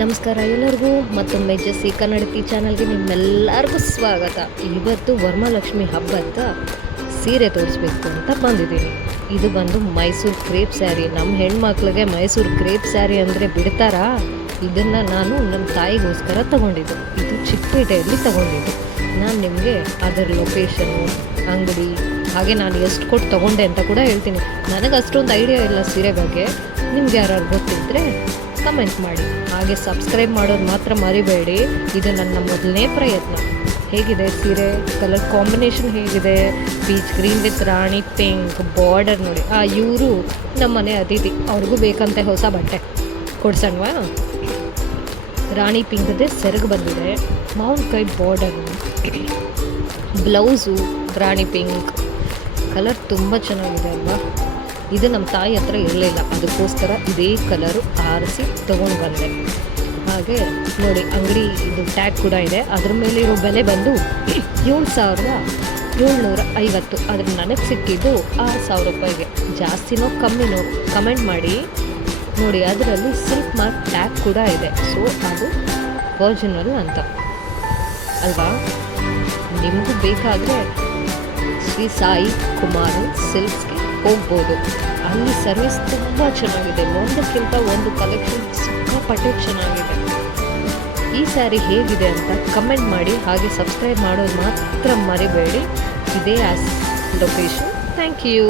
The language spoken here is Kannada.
ನಮಸ್ಕಾರ ಎಲ್ಲರಿಗೂ ಮತ್ತೊಮ್ಮೆ ಜೆಸ್ಸಿ ಕನ್ನಡತಿ ಚಾನಲ್ಗೆ ನಿಮ್ಮೆಲ್ಲರಿಗೂ ಸ್ವಾಗತ. ಇವತ್ತು ವರಮಹಾಲಕ್ಷ್ಮಿ ಹಬ್ಬದ ಸೀರೆ ತೋರಿಸ್ಬೇಕು ಅಂತ ಬಂದಿದ್ದೀನಿ. ಇದು ಬಂದು ಮೈಸೂರು ಕ್ರೇಪ್ ಸ್ಯಾರಿ. ನಮ್ಮ ಹೆಣ್ಮಕ್ಳಿಗೆ ಮೈಸೂರು ಕ್ರೇಪ್ ಸ್ಯಾರಿ ಅಂದರೆ ಬಿಡ್ತಾರಾ? ಇದನ್ನು ನಾನು ನಮ್ಮ ತಾಯಿಗೋಸ್ಕರ ತೊಗೊಂಡಿದ್ದು. ಇದು ಚಿಕ್ಕಪೇಟೆಯಲ್ಲಿ ತೊಗೊಂಡಿದ್ದು. ನಾನು ನಿಮಗೆ ಅದರ ಲೊಕೇಶನ್ನು, ಅಂಗಡಿ, ಹಾಗೆ ನಾನು ಎಷ್ಟು ಕೊಟ್ಟು ತೊಗೊಂಡೆ ಅಂತ ಕೂಡ ಹೇಳ್ತೀನಿ. ನನಗೆ ಅಷ್ಟೊಂದು ಐಡಿಯಾ ಇಲ್ಲ ಸೀರೆ ಬಗ್ಗೆ. ನಿಮ್ಗೆ ಯಾರು ಗೊತ್ತಿದ್ದರೆ ಕಮೆಂಟ್ ಮಾಡಿ. ಹಾಗೆ ಸಬ್ಸ್ಕ್ರೈಬ್ ಮಾಡೋದು ಮಾತ್ರ ಮರಿಬೇಡಿ. ಇದು ನನ್ನ ಮೊದಲನೇ ಪ್ರಯತ್ನ. ಹೇಗಿದೆ ಸೀರೆ? ಕಲರ್ ಕಾಂಬಿನೇಷನ್ ಹೇಗಿದೆ? Peach green with Rani pink border ನೋಡಿ. ಇವರು ನಮ್ಮ ಮನೆ ಅತಿಥಿ, ಅವ್ರಿಗೂ ಬೇಕಂತೆ ಹೊಸ ಬಟ್ಟೆ ಕೊಡ್ಸಣ್ವಾ? ರಾಣಿ ಪಿಂಕ್ದೇ ಸೆರಗು ಬಂದಿದೆ. ಮಾವಿನಕಾಯಿ ಬಾರ್ಡರ್, ಬ್ಲೌಸು ರಾಣಿ ಪಿಂಕ್. ಕಲರ್ ತುಂಬ ಚೆನ್ನಾಗಿದೆ ಅಲ್ವಾ? ಇದು ನಮ್ಮ ತಾಯಿ ಹತ್ರ ಇರಲಿಲ್ಲ, ಅದಕ್ಕೋಸ್ಕರ ಇದೇ ಕಲರು ಆರಿಸಿ ತೊಗೊಂಡು ಬಂದೆ. ಹಾಗೆ ನೋಡಿ, ಅಂಗಡಿ ಇದು ಟ್ಯಾಗ್ ಕೂಡ ಇದೆ. ಅದ್ರ ಮೇಲೆ ಇರೋ ಬೆಲೆ ಬಂದು 7,750. ಆದರೆ ನನಗೆ ಸಿಕ್ಕಿದ್ದು 6,000 ರೂಪಾಯಿಗೆ. ಜಾಸ್ತಿನೋ ಕಮ್ಮಿನೋ ಕಮೆಂಟ್ ಮಾಡಿ. ನೋಡಿ, ಅದರಲ್ಲಿ ಸಿಲ್ಕ್ ಮಾರ್ಕ್ ಟ್ಯಾಗ್ ಕೂಡ ಇದೆ. ಸೊ ಅದು ಒರಿಜಿನಲ್ ಅಂತ ಅಲ್ವಾ? ನಿಮಗೂ ಬೇಕಾದರೆ ಶ್ರೀ ಸಾಯಿ ಕುಮಾರ್ ಸಿಲ್ಕ್ಸ್ಗೆ ಹೋಗ್ಬೋದು. ಅಲ್ಲಿ ಸರ್ವಿಸ್ ತುಂಬ ಚೆನ್ನಾಗಿದೆ. ಒಂದಕ್ಕಿಂತ ಒಂದು ಕಲೆಕ್ಷನ್ ಸಿಕ್ಕಾಪಟ್ಟೆ ಚೆನ್ನಾಗಿದೆ. ಈ ಸ್ಯಾರಿ ಹೇಗಿದೆ ಅಂತ ಕಮೆಂಟ್ ಮಾಡಿ. ಹಾಗೆ ಸಬ್ಸ್ಕ್ರೈಬ್ ಮಾಡೋದು ಮಾತ್ರ ಮರಿಬೇಡಿ. ಇದೇ ಲೊಕೇಶನ್. Thank you.